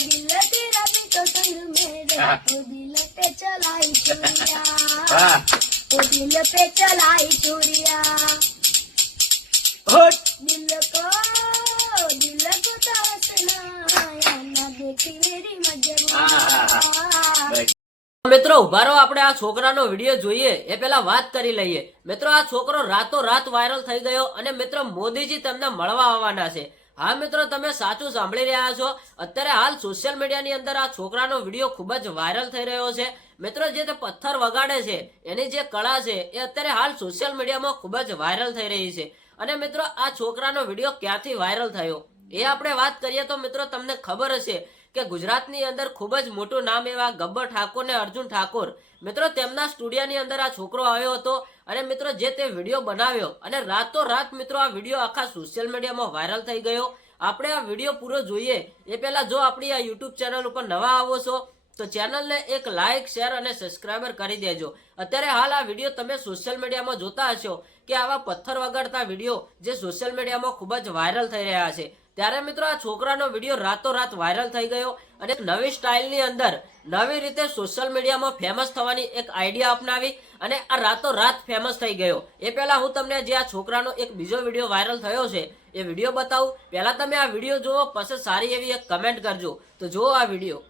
दिल तेरा भी तो संग मेरे हाँ। वो दिल पे चलाई चूड़िया વાહ वो दिल पे चलाई चूड़िया હોટ. दिल को दिल को तरसना या ना देखी मेरी मजबूरियाँ મિત્રો ઉભા રહો આપણે આ છોકરાનો વિડીયો જોઈએ એ પેલા વાત કરી લઈએ મિત્રો આ છોકરો રાતો રાત વાયરલ થઈ ગયો અને મિત્રો મોદીજી તેમને મળવા આવવાના છે હા મિત્રો, તમે સાચું સાંભળી રહ્યા છો. અત્યારે હાલ સોશિયલ મીડિયાની અંદર આ છોકરાનો વીડિયો ખૂબ જ વાયરલ થઈ રહ્યો છે. મિત્રો, જે તે પથ્થર વગાડે છે, એની જે કળા છે, એ અત્યારે હાલ સોશિયલ મીડિયામાં ખૂબ જ વાયરલ થઈ રહી છે. અને મિત્રો, આ છોકરાનો વીડિયો ક્યાંથી વાયરલ થયો? એ આપણે વાત કરીએ તો મિત્રો, તમને ખબર હશે કે ગુજરાતની અંદર ખૂબ જ મોટું નામ એવા ગબ્બર ઠાકોર ને અર્જુન ઠાકોર. મિત્રો, તેમના સ્ટુડિયોની અંદર આ છોકરો આવ્યો હતો અને મિત્રો, જે તે વીડિયો બનાવ્યો અને રાતો રાત મિત્રો, આ વીડિયો આખા સોશિયલ મીડિયામાં વાયરલ થઈ ગયો. આપણે આ વીડિયો પૂરો જોઈએ. એ પહેલા જો આપણી આ યુટ્યુબ ચેનલ ઉપર નવા આવો છો, તો ચેનલને એક લાઇક શેર અને સબસ્ક્રાઇબર કરી દેજો. અત્યારે હાલ આ વીડિયો તમે સોશિયલ મીડિયામાં જોતા હશો કે આવા પથ્થર વગાડતા વીડિયો જે સોશિયલ મીડિયામાં ખૂબ જ વાયરલ થઈ રહ્યા છે. ત્યારે મિત્રો આ છોકરાનો વીડિયો રાતોરાત વાયરલ થઈ ગયો અને એક નવી સ્ટાઇલની અંદર નવી રીતે સોશિયલ મીડિયામાં ફેમસ થવાની એક આઈડિયા અપનાવી અને આ રાતોરાત ફેમસ થઈ ગયો. એ પહેલાં હું તમને જે આ છોકરાનો એક બીજો વીડિયો વાયરલ થયો છે, એ વીડિયો બતાવું. પહેલાં તમે આ વીડિયો જુઓ, પછી સારી એવી એક કમેન્ટ કરજો. તો જુઓ આ વીડિયો.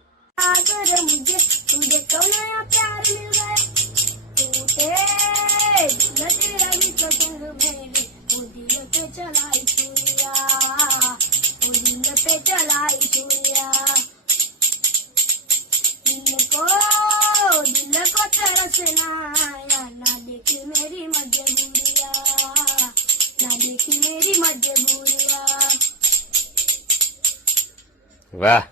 ચલા માટે ચલાઈશું યા દિલકો દિલકો તરસના ના દેખી મેરી મજબૂરિયા ના દેખી મેરી મજબૂરિયા વાહ